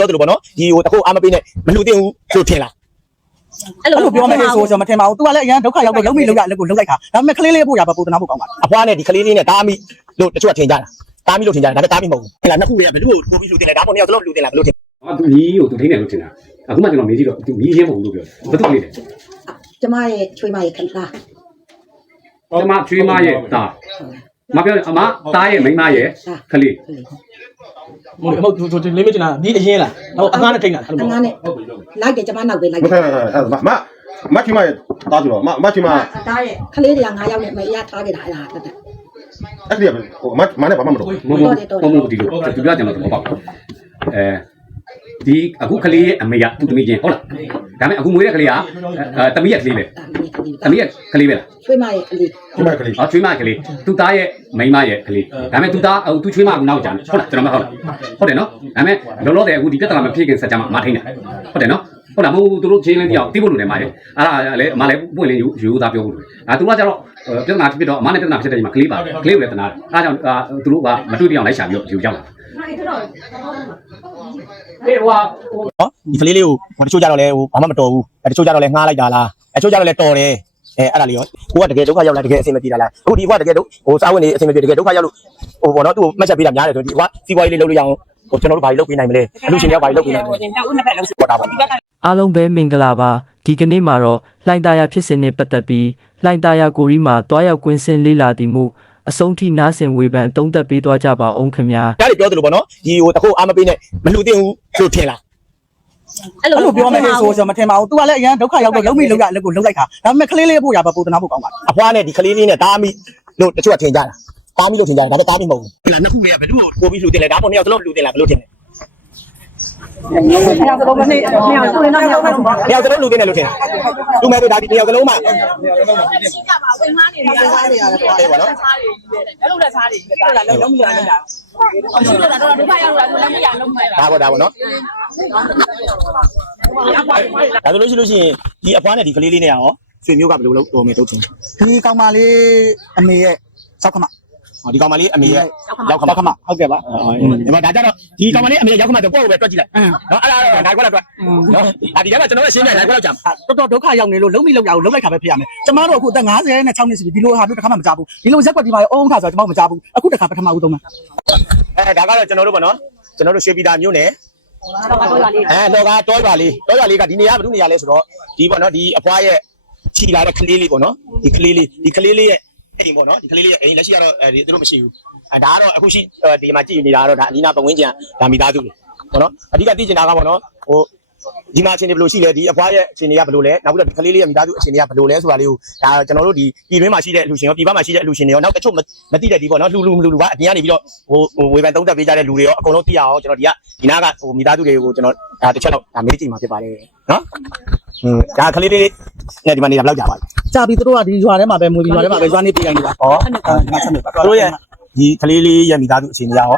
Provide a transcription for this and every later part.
ပြောသလိုပေါ့နော်ဒီဟိုတခုအာမပေးနဲ့မလူတင်ဘူးလို့ထင်လားအဲ့လိုပြောမယ်ဆိုကျွန်တော်မထင်ပါဘူး तू ကလည်းအရင်ဒုက္ခရောက်တော့လုံးမိလုံးရလက်ကိုလုံးလိုက်တာဒါပေမဲ့ကလေးလေးပို့ရပါပို့တနာဖို့ကောင်းပါလားအဖွားနဲ့ဒီကလေးလေးနဲ့တားမိလို့တချို့ကထင်ကြတာတားမိလို့ထင်ကြတာဒါပေမဲ့တားမိမဟုတ်ဘူးဟဲ့လားနှစ်ခုရဲ့ဘယ်သူ့ကိုပို့ပြီးလူတင်လဲဒါပေါ်နေတော့လူတင်လားဘယ်လိုထင်အာသူမီးကိုသူထိနေလို့ထင်တာအခုမှကျွန်တော်မေးကြည့်တော့သူမီးရင်းမဟုတ်ဘူးလို့ပြောတယ်ဘာသူလေးလဲကျမရဲ့ချွေးမရဲ့ခလားကျမချွေးမရဲ့တာ မပြောအမတားရဲ့မိန်းမရဲ့ခလေးမဟုတ်ဟုတ်သူလေးမတင်တာဒီအရင်လားဟိုအငားနဲ့ထိန်တာအဲ့လိုအငါနဲ့လိုက်တယ်ကျမနောက်ပဲလိုက်မတယ်ထိုင်ထိုင်အဲ့ဒါမမချီမရဲ့တားကြတော့မမချီမတားရဲ့ခလေးတွေက9ယောက်နဲ့မရထားခဲ့တာအဲ့ဒါတက်တက်အဲ့ဒီဟိုမမနဲ့ဘာမှမလုပ်မမမမဒီလိုသူပြောကြတယ်တော့ပေါ့အဲ ဒီအခုခလေးရဲ့အမေကသူ့သမီးချင်းဟုတ်လားဒါပေမဲ့အခုမွေးတဲ့ခလေးကအဲသမီးရဲ့ကလေးပဲတာမီးကလေးသမီးရဲ့ကလေးပဲလားချွေးမရဲ့ကလေးချီမကလေးဟောချွေးမကလေးသူသားရဲ့မိန်းမရဲ့ကလေးဒါပေမဲ့သူသားသူချွေးမကနောက်ကြတယ်ဟုတ်လားကျွန်တော်မဟုတ်လားဟုတ်တယ်နော်ဒါပေမဲ့လောလောဆယ်အခုဒီပြဿနာမဖြစ်ခင်စကြမှာမထိန်တာဟုတ်တယ်နော်ဟုတ်လားမဟုတ်သူတို့ချင်းလင်းတယောက်တိဖို့လို့နေမှာလေအဲ့ဒါလည်းအမလည်းပွင့်လင်းယူယူသားပြောဖို့လို့အဲသူကကျတော့ပြဿနာဖြစ်တော့အမနဲ့ပြဿနာဖြစ်တဲ့ချိန်မှာကလေးပါကလေးကိုလည်းတနာတယ်အဲဒါကြောင့်သူတို့ကမတွေ့ပြအောင်လိုက်ရှာပြီးတော့ယူရောက်လာတယ် ဟေးဟိုနော်ဒီကလေးလေးကိုဟိုတချို့ကြတော့လဲဟိုဘာမှမတော်ဘူးအဲတချို့ကြတော့လဲငှားလိုက်တာလားအဲတချို့ကြတော့လဲတော်တယ်အဲအဲ့ဒါလေးရောကိုကတကယ်ဒုက္ခရောက်လာတကယ်အဆင်မပြေတာလားအခုဒီဘွားတကယ်ဒုဟိုစားဝင်နေအဆင်မပြေတကယ်ဒုက္ခရောက်လို့ဟိုဘောနော်သူ့ကိုမှတ်ချက်ပေးတာများတယ်ဆိုဒီဘွားစီးပွားရေးလေးလုပ်လို့ရအောင်ဟိုကျွန်တော်တို့ဘာကြီးလုပ်ပေးနိုင်မလဲအလူရှင်တွေကဘာကြီးလုပ်ပေးနိုင်မလဲပေါ်တာပါအားလုံးပဲမင်္ဂလာပါဒီကနေ့မှာတော့လှိုင်သာယာဖြစ်စဉ်နဲ့ပတ်သက်ပြီးလှိုင်သာယာကိုရီမှာတွားရောက်ကွင်းစင်လေးလာသည်မှု အဆုံးထိနားဆင်ဝေဖန်အသုံးသက်ပေးသွားကြပါအောင်ခင်ဗျာဒါတွေပြောသလိုပေါ့နော်ဒီဟိုတခုအာမပေးနဲ့မလူတင်ဘူးလို့ထင်လားအဲ့လိုပြောမယ်ဆိုကျွန်တော်မထင်ပါဘူး तू ကလည်းအရင်ဒုက္ခရောက်တော့လုံးမိလုံးရလက်ကိုလုံးလိုက်တာဒါပေမဲ့ကလေးလေးပို့ရပါပို့တနာဖို့ကောင်းပါလားအဖွားနဲ့ဒီကလေးလေးနဲ့တားမိလို့တချို့ကထင်ကြတာတားမိလို့ထင်ကြတာဒါပေမဲ့တားမိမဟုတ်ဘူးဟဲ့လားနှစ်ခုရဲ့ဘယ်သူ့ကိုပို့ပြီးလူတင်လဲဒါပေါ်နေတော့လူတင်လားဘယ်လိုထင်လဲ နှစ်ယောက်စလုံးမနေ့နှစ်ယောက်ဆိုရင်တော့နှစ်ယောက်လုံးပါ။တရားစလုံးလူတင်တယ်လို့ထင်တာ။လူမဲ့တို့ဒါဒီတရားစလုံးမှာရှိကြပါဝင်မားနေတယ်စားနေရတယ်ဟုတ်တယ်ပေါ့နော်စားတွေအဲ့လိုလည်းစားတွေအဲ့လိုလည်းလုံးမလို့လည်းတာရှိလို့လားတော့ဒုက္ခရောက်လာဆိုလည်းမရလုံးမယ်။ဒါပေါ့ဒါပေါ့နော်။ဒါဆိုလို့ရှိလို့ရှိရင်ဒီအဖွားနဲ့ဒီကလေးလေးနဲ့ရောဆွေမျိုးကဘယ်လိုလုပ်တော်မယ်တို့ထင်ဒီကောင်မလေးအမေရဲ့စောက်ခမ။ဟော ဒီကောင်မလေးအမေရဲ့ရောက်ခမစောက်ခမဟုတ်ကဲ့ပါ။ဒီမှာဒါကြတော့ဒီကောင်မလေးအမေရဲ့ရောက်ခမတော့ကိုယ့်ကိုပဲတွက်ကြည့်လိုက်။နော်အဲ့ဒါတော့ဒါကွက်တော့တွက်။နော်။ဒါဒီကမှာကျွန်တော်ကရှင်းပြဒါကွက်တော့ကြာတော်တော်ဒုက္ခရောက်နေလို့လုံးမိလုံးရအောင်လုံးလိုက်တာပဲဖြစ်ရမယ်ကျမတို့အခုအသက်56နဲ့6နှစ်ရှိပြီဒီလိုဟာမျိုးတစ်ခါမှမကြဘူးဒီလိုရက်ွက်ဒီမှာအုံးခါဆိုတော့ကျမတို့မကြဘူးအခုတစ်ခါပထမဦးဆုံးမှာ။အဲဒါကတော့ကျွန်တော်တို့ပေါ့နော်။ကျွန်တော်တို့ရွှေပြည်သာမြို့နယ်အဲတော့ကတောရွာလေးတောရွာလေးကဒီနေရာဘယ်သူနေရာလဲဆိုတော့ဒီပေါ့နော်ဒီအဖွားရဲ့ခြိလာတဲ့ကလေးလေးပေါ့နော်ဒီကလေးလေးဒီကလေးလေးရဲ့ အိမ်ပေါ့နော်ဒီကလေးလေးရဲ့အိမ်လက်ရှိကတော့အဲဒီသူတို့မရှိဘူးအဲဒါကတော့အခုရှိဒီမှာကြည့်နေတာကတော့ဒါအနီးနာပတ်ဝန်းကျင်ဒါမိသားစုတွေပေါ့နော်အဓိကသိချင်တာကပေါ့နော်ဟိုဒီမှာအခြေအနေဘယ်လိုရှိလဲဒီအဖွားရဲ့အခြေအနေကဘယ်လိုလဲနောက်ပြီးတော့ဒီကလေးလေးရဲ့မိသားစုအခြေအနေကဘယ်လိုလဲဆိုတာလေးကိုဒါကျွန်တော်တို့ဒီပြည်တွင်းမှာရှိတဲ့အလူရှင်ရောပြည်ပမှာရှိတဲ့အလူရှင်တွေရောနောက်တချို့မသိတဲ့ဒီပေါ့နော်လှူလှူမလှူလှူပါအပြင်ကနေပြီးတော့ဟိုဟိုဝေဖန်သုံးသပ်ပေးကြတဲ့လူတွေရောအကုန်လုံးသိရအောင်ကျွန်တော်ဒီကဒီနားကဟိုမိသားစုတွေကိုကျွန်တော်ဒါတစ်ချက်တော့ဒါမေးကြည့်မှာဖြစ်ပါတယ်နော်ဟင်းဒါကလေးလေးနဲ့ဒီမှာနေတာဘယ်လောက်ကြာပါလဲ ကြာပြီသူတို့ကဒီရွာထဲမှာပဲမွေဒီရွာထဲမှာပဲရွာနေပြေးတိုင်းနေတာဟောဒီမှာဆက်နေပါတို့ရဲ့ဒီကလေးလေးရဲ့မိသားစုအခြေအနေရော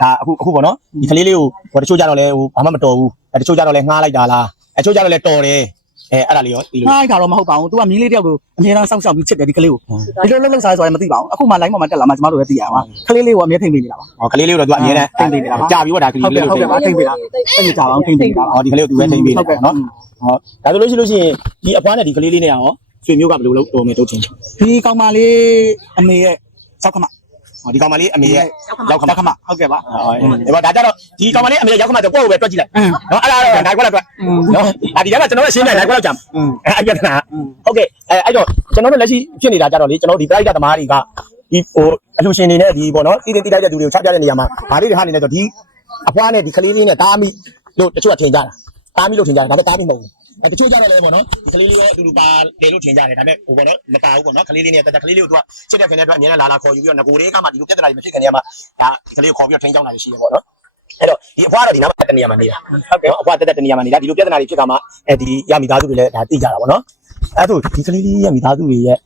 ဒါအခုအခုပေါ့နော်ဒီကလေးလေးကိုဟိုတချို့ကြတော့လဲဟိုဘာမှမတော်ဘူးအဲတချို့ကြတော့လဲငှားလိုက်တာလားအဲတချို့ကြတော့လဲတော်တယ်အဲအဲ့ဒါလေးရောဒီလိုဟားခါတော့မဟုတ်ပါဘူး तू ကမီးလေးတယောက်ကိုအများအားစောင့်ရှောက်ပြီးချစ်တယ်ဒီကလေးကိုဒီလိုလှုပ်လှုပ်စားဆိုရင်မသိပါဘူးအခုမှ line ပေါ်မှာတက်လာမှကျမတို့လည်းသိရမှာကလေးလေးကိုအမြဲထိန်ပေးနေတာပါဟောကလေးလေးကိုတော့သူအမြဲတမ်းထိမ့်ပေးနေတာကြာပြီပေါ့ဒါကလေးဟုတ်လေးကဲ့ကိုဟုတ်ကဲ့ပါထိန်ပေးတာတိတ်ကြပါအောင်ထိန်ပေးတာပါဟောဒီကလေးကိုသူပဲထိမ့်ပေးနေတာဟုတ်ကဲ့နော်ဟောဒါဆိုလို့ရှိလို့ရှိရင်ဒီအဖွားနဲ့ဒီကလေးလေးနဲ့ရော ဆွေမျိုးကဘယ်လိုလုပ်တော်မယ်တို့ထင်ဒီကောင်မလေးအမေရဲ့စောက်ခမဟောဒီကောင်မလေးအမေရဲ့ရောက်ခမစောက်ခမဟုတ်ကဲ့ပါဟောဒီမှာဒါကြတော့ဒီကောင်မလေးအမေရဲ့ရောက်ခမတော့ကိုယ့်ကိုပဲတွက်ကြည့်လိုက်နော်အဲ့ဒါတော့ဒါကွက်တော့တွက်နော်ဒါဒီကကကျွန်တော်ကရှင်းတယ်ဒါကွက်တော့ကြာအဲ့အဲ့ပြဿနာဟုတ်ကဲ့အဲ့အဲ့တော့ကျွန်တော်တို့လက်ရှိဖြစ်နေတာကြတော့လေကျွန်တော်ဒီပရိုက်တာသမားတွေကဒီဟိုအလှရှင်တွေနဲ့ဒီပေါ့နော်တည်တည်တိလိုက်တဲ့သူတွေကိုချပြတဲ့နေရာမှာဘာလေးတွေဟာနေလဲဆိုဒီအဖွားနဲ့ဒီကလေးလေးနဲ့တားမိလို့တချို့ကထင်ကြတာတားမိလို့ထင်ကြတာဒါပေမဲ့တားမိမဟုတ်ဘူး အဲတချို့ကြတော့လေပေါ့နော်ဒီကလေးလေးရောအတူတူပါလေလို့ထင်ကြတယ်ဒါပေမဲ့ဟိုပေါ့နော်မပါဘူးပေါ့နော်ကလေးလေးနဲ့တက်တက်ကလေးလေးကိုသူကချစ်တဲ့ခင်တဲ့အတွက်အများနဲ့လာလာခေါ်ယူပြီးတော့ငကိုလေးကမှဒီလိုပြဿနာတွေမဖြစ်ခင်တည်းကမှဒါဒီကလေးကိုခေါ်ပြီးတော့ထိန်းချောင်းတာတွေရှိတယ်ပေါ့နော်အဲ့တော့ဒီအဖွားကတော့ဒီနားမှာတက်နေရမှာနေတာဟုတ်ကဲ့အဖွားတက်တက်တနေရမှာနေတာဒီလိုပြဿနာတွေဖြစ်ခါမှာအဲဒီရမိသားစုတွေလည်းဒါသိကြတာပေါ့နော်အဲ့ဒါဒီကလေးလေးရမိသားစုတွေရဲ့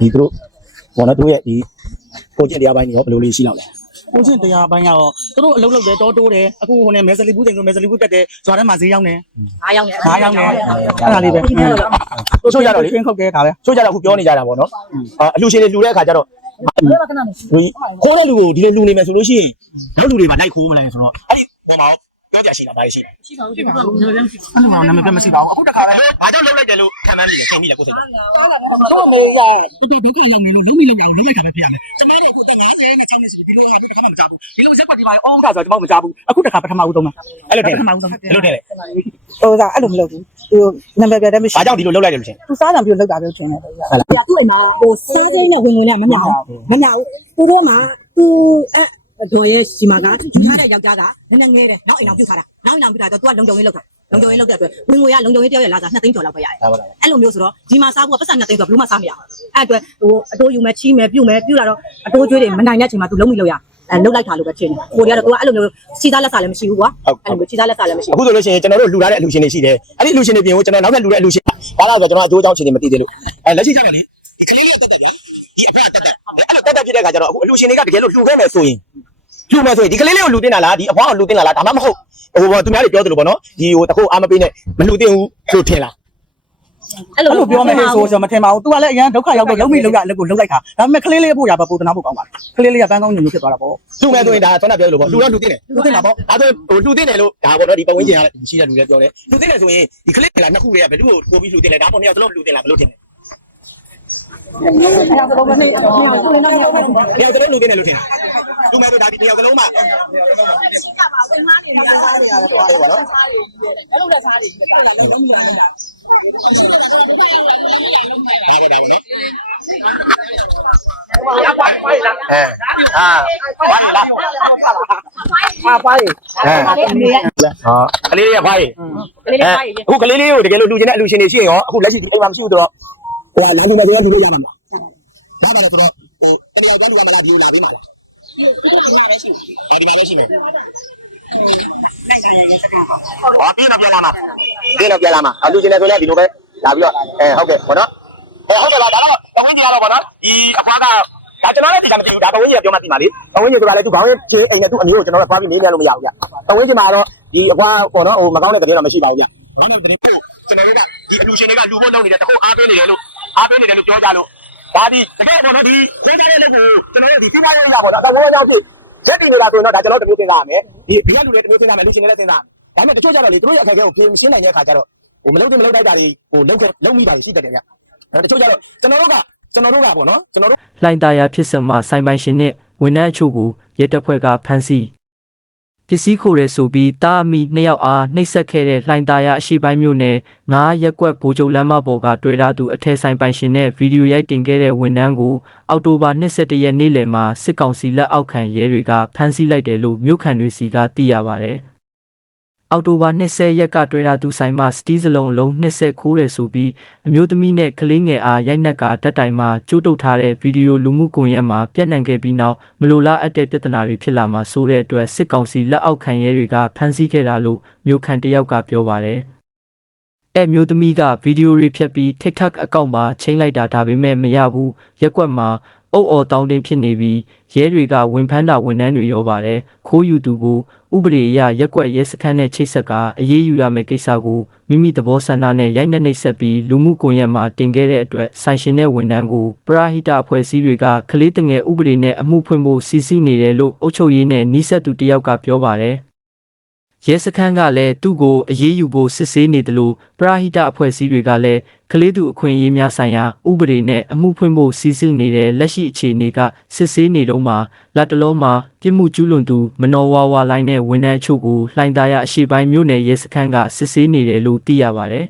ဒီသူတို့ပေါ့နော်သူတို့ရဲ့ဒီကိုကျင့်တရားပိုင်းတွေရောဘယ်လိုလေးရှိလောက်လဲ ကိုချင်းတရားပိုင်းကတော့သူတို့အလုပ်လုပ်တယ်တောတိုးတယ်အခုဟိုနဲ့မဲဆလီဘူးတင်ကိုမဲဆလီဘူးတက်တယ်ဇွာထဲမှာဈေးရောက်နေအားရောက်နေငါးရောက်နေအဲ့ဒါလေးပဲတို့ချို့ကြတော့လေချင်းခုတ်ခဲ့တာပဲချို့ကြတော့အခုပြောနေကြတာပေါ့နော်အာအလှရှင်တွေလှူတဲ့အခါကျတော့ဒီခိုးတဲ့လူကိုဒီလိုလှူနေမယ်ဆိုလို့ရှိရင်နောက်လူတွေမှာလိုက်ခိုးမလဲဆိုတော့အဲ့ဒီပုံမှာ ပြောကြရှိတာပါရှိတယ်အဲ့လိုမှနာမည်ပြမရှိပါဘူးအခုတခါလဲဘာကြောင့်လုံးလိုက်တယ်လို့ခံမှန်းမိတယ်သိမိတယ်ကိုယ်စိတ်တို့မေရဒီဒုက္ခရောက်နေလို့လုံးမိလုံးအောင်လုံးလိုက်တာပဲဖြစ်ရမယ်ကျမတို့အခုတက်90နဲ့60နဲ့ဆိုဒီလိုဟာတစ်ခါမှမကြဘူးဒီလိုဇက်ကွက်ဒီမှာအောင်းတာဆိုတော့ကျွန်တော်မကြဘူးအခုတခါပထမဦးဆုံးမှာအဲ့လိုတယ်ပထမဦးဆုံးအဲ့လိုတယ်ဟိုကအဲ့လိုမလုပ်ဘူးသူနံပါတ်ပြတယ်မရှိဘာကြောင့်ဒီလိုလုံးလိုက်တယ်လို့ရှင်သူစားကြံပြီးလောက်တာလို့ထင်တယ်ဟုတ်လားသူ့အိမ်မှာဟိုစားသိန်းနဲ့ဝင်ဝင်နဲ့မမြောက်မမြောက်သူတို့မှာသူအဲ့ တော်ရဲ့စီမာကယူထားတဲ့ယောက်ျားကနည်းနည်းငဲတယ်နောက်အိမ်အောင်ပြုတ်ထားတာနောက်အိမ်အောင်ပြုတ်ထားတော့သူကလုံုံရေးလောက်တာလုံုံရေးလောက်တဲ့အတွက်ဝင်ငွေကလုံုံရေးတယောက်ရဲ့လာစား2သိန်းကျော်လောက်ပဲရတယ်ဒါပါလားအဲ့လိုမျိုးဆိုတော့ဒီမှာစားဖို့ကပတ်စံ2သိန်းဆိုတော့ဘယ်လို့မှစားမရဘူးအဲ့အတွက်ဟိုအတိုးယူမယ်ချီးမယ်ပြုတ်မယ်ပြုတ်လာတော့အတိုးကျွေးတွေမနိုင်တဲ့အချိန်မှာသူလုံးမိလို့ရအဲလုတ်လိုက်တာလို့ပဲထင်တယ်ဟိုတွေကတော့သူကအဲ့လိုမျိုးစီသားလက်စားလည်းမရှိဘူးကွာအဲ့လိုမျိုးစီသားလက်စားလည်းမရှိအခုဆိုလို့ရှိရင်ကျွန်တော်တို့လှူထားတဲ့အလူရှင်တွေရှိတယ်အဲ့ဒီအလူရှင်တွေပြင်ကိုကျွန်တော်နောက်ထပ်လှူတဲ့အလူရှင်ဘာလို့ဆိုတော့ကျွန်တော်အကျိုးအကြောင်းအခြေအနေမသိသေးလို့အဲလက်ရှိကျတော့လေဒီကလေးလေးတက်တက်ဗျာဒီအဖက်တက်တက်အဲ့လိုတက်တက်ဖြစ်တဲ့ခါကျတော့အခုအလူရှင်တွေကတကယ်လို့လှူခဲ့မယ်ဆိုရင် လှူမယ်ဆိုရင်ဒီကလေးလေးကိုလှူတင်တာလားဒီအဖွားကိုလှူတင်တာလားဒါမှမဟုတ်ဟိုသူများတွေပြောသလိုပေါ့နော်ဒီဟိုတခုအားမပေးနဲ့မလှူတင်ဘူးလို့ထင်လားအဲ့အဲ့လိုပြောမယ်ဆိုကျွန်တော်မထင်ပါဘူး तू ကလည်းအရင်ဒုက္ခရောက်တော့လုံးမိလုံးရအလုပ်ကိုလုံးလိုက်တာဒါပေမဲ့ကလေးလေးဖို့ရပါပို့တနာဖို့ကောင်းပါကလေးလေးကပန်းကောင်းညွန့်ညွန့်ဖြစ်သွားတာပေါ့လှူမယ်ဆိုရင်ဒါဆွမ်းနာပြောသလိုပေါ့လှူတော့လှူတင်တယ်သူတင်တာပေါ့ဒါဆိုဟိုလှူတင်တယ်လို့ဒါပေါ့နော်ဒီပတ်ဝန်းကျင်ကရှိတဲ့လူတွေပြောတယ်လှူတင်တယ်ဆိုရင်ဒီကလေးကနှစ်ခုတည်းကဘယ်သူ့ကိုပို့ပြီးလှူတင်လဲဒါပေါ့နေရာသလုံးလှူတင်လားဘယ်လိုထင်လဲအဲ့ဒါ တော့မနေတော့မဟုတ်ဘူးနော်တယောက်သလုံးလူတင်တယ်လို့ထင်တယ်။လူမဲ့တို့ဒါဒီတယောက်သလုံးမှအဲ့လိုလက်စားတွေကြီးကလည်းလုံးမရဘူးဒါပဲဒါပဲနော်။အဲအာဘာလဲလားအာပါလေအဲဟာကလေးလေးကဘာကြီးအခုကလေးလေးကိုတကယ်လို့လူချင်းတဲ့အလူရှင်တွေရှိရင်ရောအခုလက်ရှိဒီအိမ်မှာမရှိဘူးဆိုတော့ ဟိုကလမ်းလူမဲ့ဆိုတော့လူလို့ရမှာမလား။ဒါပါလေဆိုတော့ဟိုတနည်းအားဖြင့်လူကမလားဒီလိုလာပေးမှာလား။ဒီမှာပဲရှိတယ်။ဒီမှာပဲရှိတယ်။ဟောပြီးတော့ပြန်လာမှာ။ပြီးတော့ပြန်လာမှာ။အလူချင်းတွေဆိုလည်းဒီလိုပဲလာပြီးတော့အဲဟုတ်ကဲ့ဘောနော်။အဲဟုတ်ကဲ့ပါဒါတော့တဝင်းကြီးကတော့ဘောနော်ဒီအဖွားကဒါကျွန်တော်လည်းဒီကမသိဘူးဒါတဝင်းကြီးကပြောမှသိပါလေတဝင်းကြီးဆိုတာလည်းသူခေါင်းချင်းအိမ်နဲ့သူ့အမျိုးကိုကျွန်တော်ကသွားပြီးနေနေလို့မရဘူးဗျတဝင်းကြီးမှာတော့ဒီအဖွားပေါ့နော်ဟိုမကောင်းတဲ့တကယ်တော့မရှိပါဘူးဗျမကောင်းတဲ့တကယ်ကိုကျွန်တော်တို့ကဒီအလူရှင်တွေကလူဖို့လုပ်နေတဲ့တခုအားပေးနေတယ်လို့ အားပေးနေတယ်လို့ပြောကြလို့ဒါဒီတကယ်ပေါ့နော်ဒီခွဲထားတဲ့လုပ်ကိုကျွန်တော်တို့ဒီပြပါရရပေါ့နော်တဝင်းကြောင့်ဖြစ်ရက်တည်နေတာဆိုရင်တော့ဒါကျွန်တော်တို့မျိုးစဉ်းစားရမယ်ဒီဒီကလူတွေတမျိုးစဉ်းစားမယ်လူရှင်တွေလည်းစဉ်းစားဒါပေမဲ့တချို့ကြတော့လေသူတို့ရဲ့အခက်အခဲကိုပြင်ရှင်းနိုင်တဲ့အခါကျတော့ဟိုမလုပ်တဲ့မလုပ်တိုက်တာတွေဟိုလုပ်ခဲ့လုပ်မိတာရှိတတ်တယ်ဗျတချို့ကြတော့ကျွန်တော်တို့ကကျွန်တော်တို့ကပေါ့နော်ကျွန်တော်တို့လှိုင်သာယာဖြစ်စဉ်မှာစိုင်ပိုင်ရှင်နဲ့ဝန်ထမ်းအချို့ကိုရဲတပ်ဖွဲ့ကဖမ်းဆီး ပစ္စည်းခိုးရဲဆိုပြီးတာအမီနှစ်ယောက်အားနှိပ်စက်ခဲ့တဲ့လှိုင်သာယာအရှိပိုင်းမြို့နယ်ငါးရက်ကွက်ဘိုးချုပ်လမ်းမပေါ်ကတွေ့လာသူအထက်ဆိုင်ပိုင်ရှင်နဲ့ဗီဒီယိုရိုက်တင်ခဲ့တဲ့ဝန်ထမ်းကိုအောက်တိုဘာ22ရက်နေ့လယ်မှာစစ်ကောင်စီလက်အောက်ခံရဲတွေကဖမ်းဆီးလိုက်တယ်လို့မြို့ခံတွေစီကသိရပါတယ်။ အောက်တိုဘာ20ရက်ကတွေ့လာသူဆိုင်မှာစတီးစလုံးအလုံး20ခိုးတယ်ဆိုပြီးအမျိုးသမီးနဲ့ကလေးငယ်အားရိုက်နှက်ကဓာတ်တိုင်မှာကျိုးတုပ်ထားတဲ့ဗီဒီယိုလူမှုကွန်ရက်မှာပြန့်နှံ့ခဲ့ပြီးနောက်မလိုလားအပ်တဲ့ပြဿနာတွေဖြစ်လာမှာဆိုတဲ့အတွက်စစ်ကောင်စီလက်အောက်ခံရဲတွေကဖမ်းဆီးခဲ့တာလို့မြို့ခံတစ်ယောက်ကပြောပါတယ်။အဲမျိုးသမီးကဗီဒီယိုတွေဖြတ်ပြီး TikTok အကောင့်မှာချိန်လိုက်တာဒါပေမဲ့မရဘူးရက်ကွက်မှာ အုပ်အော်တောင်းတင်းဖြစ်နေပြီးရဲတွေကဝင်ဖမ်းတာဝန်ထမ်းတွေရောပါတယ်ခိုးယူသူကိုဥပဒေအရရက်ကွက်ရဲစခန်းနဲ့ချိတ်ဆက်ကအရေးယူရမယ့်ကိစ္စကိုမိမိသဘောဆန္ဒနဲ့ရိုက်နှက်နှိပ်စက်ပြီးလူမှုကွန်ရက်မှာတင်ခဲ့တဲ့အတွက်ဆိုင်ရှင်တဲ့ဝန်ထမ်းကိုပရာဟိတအဖွဲ့အစည်းတွေကကလေးတငယ်ဥပဒေနဲ့အမှုဖွင့်ဖို့စီစဉ်နေတယ်လို့အုပ်ချုပ်ရေးနဲ့နှိစက်သူတယောက်ကပြောပါတယ် ရဲစခန်းကလည်းသူ့ကိုအရေးယူဖို့စစ်ဆေးနေတယ်လို့ပရာဟိတအဖွဲ့အစည်းတွေကလည်းကလေးသူအခွင့်အရေးများဆိုင်ရာဥပဒေနဲ့အမှုဖွင့်ဖို့စီစဉ်နေတဲ့လက်ရှိအခြေအနေကစစ်ဆေးနေတော့မှလက်တလုံးမှာပြစ်မှုကျူးလွန်သူမနော်ဝါဝါလိုင်းနဲ့ဝန်ထမ်းအချို့ကိုလှိုင်သာယာအရှိပိုင်းမြို့နယ်ရဲစခန်းကစစ်ဆေးနေတယ်လို့သိရပါတယ်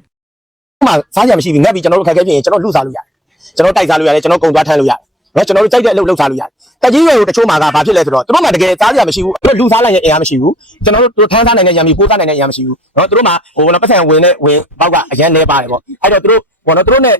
မှစားကြမရှိဘူးငက်ပြီးကျွန်တော်တို့ခက်ခဲဖြစ်ရင်ကျွန်တော်လှူစားလို့ရတယ်ကျွန်တော်တိုက်စားလို့ရတယ်ကျွန်တော်ကုံသွားထမ်းလို့ရတယ် နော်ကျွန်တော်တို့ကြိုက်တဲ့အလုပ်လုပ်စားလို့ရတယ်တက်ကြီးတွေကိုတချို့မှာကဘာဖြစ်လဲဆိုတော့သူတို့မှတကယ်စားကြမရှိဘူးအဲ့လူစားလိုက်ရဲ့အင်အားမရှိဘူးကျွန်တော်တို့ထမ်းစားနိုင်တဲ့ရံမီပိုးစားနိုင်တဲ့အင်အားမရှိဘူးနော်သူတို့မှာဟိုနော်ပတ်စံဝင်တဲ့ဝင်ပေါက်ကအရန်နေပါတယ်ပေါ့အဲ့တော့သူတို့ဘောနော်သူတို့နဲ့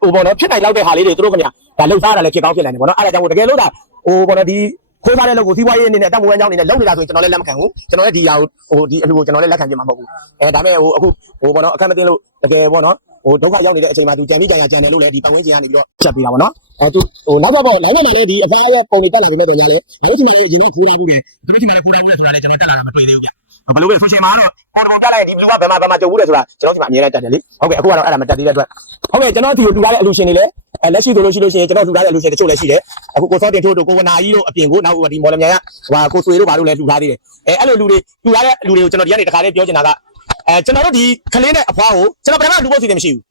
ဟိုဘောနော်ဖြစ်နိုင်လောက်တဲ့ဟာလေးတွေသူတို့ခင်ဗျဒါလှုပ်ရှားတာလည်းဖြစ်ကောင်းဖြစ်နိုင်တယ်ဘောနော်အဲ့ဒါကြောင့်တကယ်လို့ဒါဟိုဘောနော်ဒီခိုးစားတဲ့လုပ်ကိုစီးပွားရေးအနေနဲ့တက်မွေးအကြောင်းအနေနဲ့လုပ်နေတာဆိုရင်ကျွန်တော်လည်းလက်မခံဘူးကျွန်တော်လည်းဒီဟာကိုဟိုဒီအလူကိုကျွန်တော်လည်းလက်ခံပြမှာမဟုတ်ဘူးအဲဒါမဲ့ဟိုအခုဟိုဘောနော်အခက်မသိလို့တကယ်ဘောနော် ဟိုဒုက္ခရောက်နေတဲ့အချိန်မှာသူကြံပြီးကြံရကြံတယ်လို့လည်းဒီပတ်ဝန်းကျင်ကနေပြီးတော့ဖြတ်ပေးတာပေါ့နော်အဲသူဟိုနောက်ဘက်ပေါ့နောက်ဘက်မှာလည်းဒီအဖားရဲ့ပုံတွေတက်လာပြီးတော့ညာလေဘယ်လိုချင်လဲဒီနေ့ခိုးလာပြီးတယ်ဘယ်လိုချင်လဲခိုးလာပြီးလဲဆိုတာလည်းကျွန်တော်တက်လာတာမတွေ့သေးဘူးဗျဘယ်လိုပဲဆိုရှင်မှာတော့ကိုတူတက်လိုက်ဒီဘလူးကဘယ်မှာဘယ်မှာကြုံဘူးလဲဆိုတာကျွန်တော်ဒီမှာအမြဲတမ်းတက်တယ်လေဟုတ်ကဲ့အခုကတော့အဲ့ဒါမတက်သေးတဲ့အတွက်ဟုတ်ကဲ့ကျွန်တော်ဒီကိုတူထားတဲ့အလူရှင်တွေလည်းအဲလက်ရှိဆိုလို့ရှိလို့ရှိရင်ကျွန်တော်တူထားတဲ့အလူရှင်တချို့လည်းရှိတယ်အခုကိုစောတင်ထိုးတို့ကိုဝနာကြီးတို့အပြင်ကိုနောက်ဒီမော်လမြိုင်ကဟိုကိုဆွေတို့ဘာလို့လဲတူထားသေးတယ်အဲအဲ့လိုလူတွေတူထားတဲ့လူတွေကိုကျွန်တော်ဒီကနေတခါလေးပြောချင်တာက အဲကျွန်တော်တို့ဒီကလေးနဲ့အဖွားကိုကျွန်တော်ဘယ်မှလူဖို့စီတယ်မရှိဘူး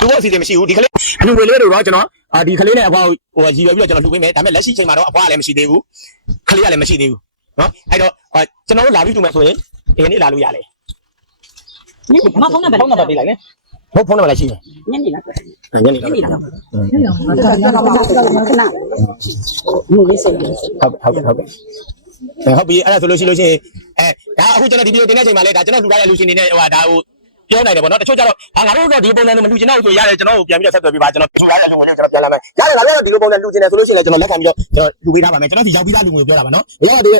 လူဖို့စီတယ်မရှိဘူးဒီကလေးအလူတွေလေးတို့တော့ကျွန်တော်အာဒီကလေးနဲ့အဖွားကိုဟိုရည်ရွယ်ပြီးတော့ကျွန်တော်လူပေးမယ်ဒါပေမဲ့လက်ရှိချိန်မှာတော့အဖွားကလည်းမရှိသေးဘူးကလေးကလည်းမရှိသေးဘူးနော်အဲ့တော့ကျွန်တော်တို့လာပြီးတူမယ်ဆိုရင်ဒီနေ့လာလို့ရတယ်မဖုန်းနံပါတ်ဖုန်းနံပါတ်ပေးလိုက်လေဟုတ်ဖုန်းနံပါတ်လည်းရှိတယ်ညနေလားညနေလာညနေလားမူလေးစိတ်လေးဟုတ်ဟုတ်ဟုတ်ကဲ့အဲ ဟုတ်ပြီအဲ့ဒါဆိုလို့ရှိလို့ရှိရင်အဲဒါအခုကျွန်တော်ဒီဗီဒီယိုတင်တဲ့ချိန်မှာလဲဒါကျွန်တော်လူထားတဲ့လူရှင်တွေနဲ့ဟိုဒါဟိုပြောနိုင်တယ်ပေါ့နော်တချို့ကျတော့ဟာငါတို့တော့ဒီပုံစံနဲ့မလူချင်တော့ဘူးဆိုရတယ်ကျွန်တော်ကိုပြန်ပြီးတော့ဆက်သွယ်ပြီးပါကျွန်တော်လူထားတဲ့လူကိုကျွန်တော်ပြန်လာမယ်ရတယ်ငါတို့ဒီလိုပုံစံလူချင်တယ်ဆိုလို့ရှိရင်လည်းကျွန်တော်လက်ခံပြီးတော့ကျွန်တော်လူပေးထားပါမယ်ကျွန်တော်ဒီရောက်ပြီးသားလူငွေပြောတာပါနော်ရောက်တဲ့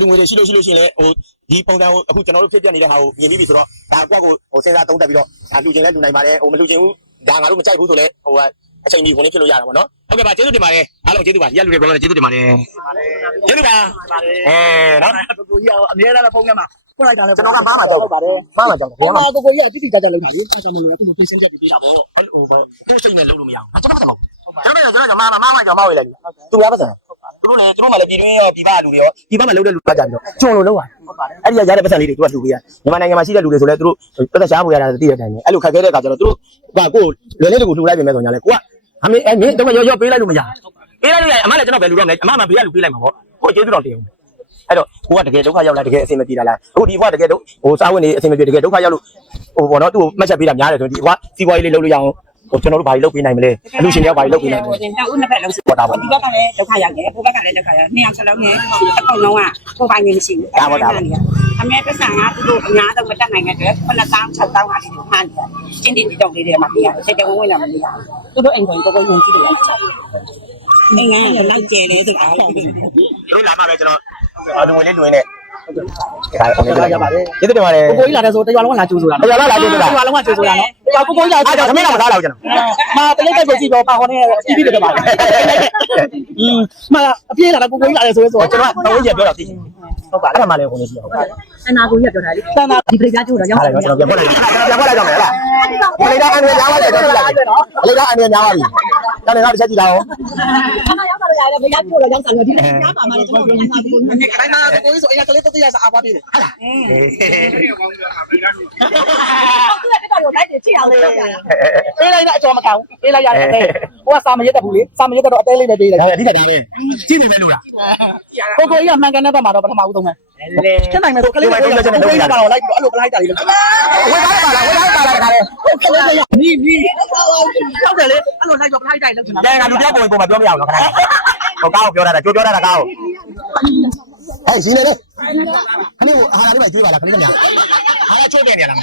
လူငွေတွေရှိလို့ရှိလို့ရှိရင်လည်းဟိုဒီပုံစံကိုအခုကျွန်တော်တို့ဖြစ်ပြနေတဲ့ဟာကိုမြင်ပြီးပြီဆိုတော့ဒါကွက်ကိုဟိုစဉ်းစားသုံးသပ်ပြီးတော့ဒါလူချင်လဲလူနိုင်ပါတယ်ဟိုမလူချင်ဘူးဒါငါတို့မကြိုက်ဘူးဆိုလဲဟို အချိန်ကြီးဝင်ဖြစ်လို့ရတာပေါ့နော်ဟုတ်ကဲ့ပါကျေးဇူးတင်ပါတယ်အားလုံးကျေးဇူးပါဒီကလူတွေပြောလို့ကျေးဇူးတင်ပါတယ်ကျေးဇူးပါအဲနော်ကိုကိုကြီးကအများအားဖုန်းထဲမှာဖွင့်လိုက်တာလဲကျွန်တော်ကမားမှာကြောက်ပါတယ်မားမှာကြောက်တယ်ဘယ်မှာအာကိုကိုကြီးကတိတိကျကျလောက်တာလေအားကြောင့်မလို့အခုလိုပြင်ဆင်ချက်တွေပေးတာပေါ့ဟိုဟိုကိုစိတ်နဲ့လုပ်လို့မရဘူးကျွန်တော်မဟုတ်ကျွန်တော်ကျွန်တော်မားမားမားကြောက်မားဝေးလိုက်သူရပါစံသူတို့လည်းသူတို့မှလည်းပြည်တွင်းရောပြည်ပလူတွေရောပြည်ပမှာလုပ်တဲ့လူကကြပြီးတော့ကျုံလို့လောက်ရတယ်အဲ့ဒီရရတဲ့ပတ်စံလေးတွေသူကလှူပေးရမြန်မာနိုင်ငံမှာရှိတဲ့လူတွေဆိုလည်းသူတို့ပတ်သက်ရှားဖို့ရတာသိတဲ့အတိုင်းပဲအဲ့လိုခက်ခဲတဲ့အခါကျတော့သူတို့ကကိုလွယ်လေးတွေကိုလှူလိုက်ပြင်မဲ့ဆိုညာလဲကိုက အမေအဲ့မင်းတော့ရောရောပေးလိုက်လို့မရပေးလိုက်လို့ရအမလည်းကျွန်တော်ပဲလူတော့မယ်အမမှဘေးကလူပေးလိုက်မှာပေါ့ကိုကျေးဇူးတော်တင်အောင်အဲ့တော့ကိုကတကယ်ဒုက္ခရောက်လာတကယ်အဆင်မပြေတာလားအခုဒီဘွားတကယ်တော့ဟိုစားဝင်နေအဆင်မပြေတကယ်ဒုက္ခရောက်လို့ဟိုပေါ့နော်သူ့ကိုမှတ်ချက်ပေးတာများတယ်ဆိုဒီဘွားစီးပွားရေးလေးလုပ်လို့ရအောင် ဟိုကျွန်တော်တို့ဘာကြီးလုပ်ပေးနိုင်မလဲအလူရှင်တွေကဘာကြီးလုပ်ပေးနိုင်မလဲဟိုတင်တော့ဦးနှစ်ဖက်လုံးပေါ်တာပေါ့ဒီဘက်ကလည်းဒုက္ခရောက်တယ်ဟိုဘက်ကလည်းဒုက္ခရောက်နှစ်ယောက်စလုံးနဲ့အကုန်လုံးကကိုယ်ပိုင်နေမရှိဘူးအမေပတ်စံကသူတို့အများဆုံးမတက်နိုင်တဲ့အတွက်9000 6000ဟာဒီမှားတယ်ကျင်းတင်တုံလေးတွေမှာပြရတယ်စိတ်တဝင်ဝင်လာမလို့ရတယ်သူတို့အိမ်ကိုကိုကိုယုံကြည်တယ်အင်းငါလောက်ကျဲတယ်ဆိုတာဟုတ်ပြီတို့လာမှပဲကျွန်တော်အလူငွေလေးလွင်နေ ဒါအောင်နေကြပါတယ်ကျေးဇူးတင်ပါတယ်ကိုကိုကြီးလာတဲ့ဆိုတရားလုံးကလာကြိုးဆိုတာတရားလာကြည့်ကြတာတရားလုံးကကြိုးဆိုတာနော်ကိုကိုကြီးလာအဲ့ဒါသမီးလာမသားလောက်ကျွန်တော်မာတလေးကိုကြည့်တော့ပါခေါ်နေပြီးပြီးတယ်ပါอืมမာအပြေးလာတာကိုကိုကြီးလာတယ်ဆိုဆိုကျွန်တော်ဘဝကြီးပြောတာသိဟုတ်ပါအဲ့ဒါမှလည်းကိုနေရှိဟုတ်ပါအနာကိုရပြောတာလေတန်တာဒီပရိသတ်ကျိုးတော့ရောက်အဲ့ဒါကျွန်တော်ပြန်ဖွက်လိုက်ပြန်ဖွက်လိုက်တော့မယ်လားဘယ်လိုအန်ရညာပါလဲကျွန်တော်ကြည့်လိုက်ဘယ်လိုအန်ရညာပါပြီတန်းနေတော့တစ်ချက်ကြည့်လိုက်အောင် အနာရောက်တော့ရတယ်ပရိသတ်ကျိုးတော့ရောက်ဆောင်ရဒီနေ့ညပါမှာလည်းကျွန်တော်ပြန်စားဖို့ခိုင်းတာကိုကြီးဆိုအရင်ကလေးတတိယစာအားပါပြီလေဟုတ်ကဲ့တက်တော့လိုက်တယ်ချိအောင်လေပေးလိုက်တဲ့အကျော်မကောင်းပေးလိုက်ရတယ်တဲ့ဟိုကစာမရက်တဘူးလေစာမရက်တော့အသေးလေးနဲ့ပေးလိုက်ဒါအဓိကဒါပဲကြည့်နေမယ်လို့လားကိုကိုကြီးကမှန်ကန်တဲ့ဘက်မှာတော့ပထမဦးဆုံးပဲချက်နိုင်မယ်ဆိုကလေးကိုကိုကြီးကတော့လိုက်ပြီးတော့အဲ့လိုပလိုက်တာလေးလို့ဝေးသားပါလားဝေးသားပါလားခါလေကလေးကနီးနီး ဟုတ်တယ်လေအဲ့လိုလိုက်တော့ပလိုက်တိုင်းလို့ကျွန်တော်တန်ကလူပြောပုံပုံမပြောမရအောင်နော်ခါဟိုကားကိုပြောတာကြိုးပြောတာကားကိုဟဲ့ရှင်နေလေခဏအာဟာရလေးပဲကျွေးပါလားခဏညာအာဟာရချိုးတယ်နေရလား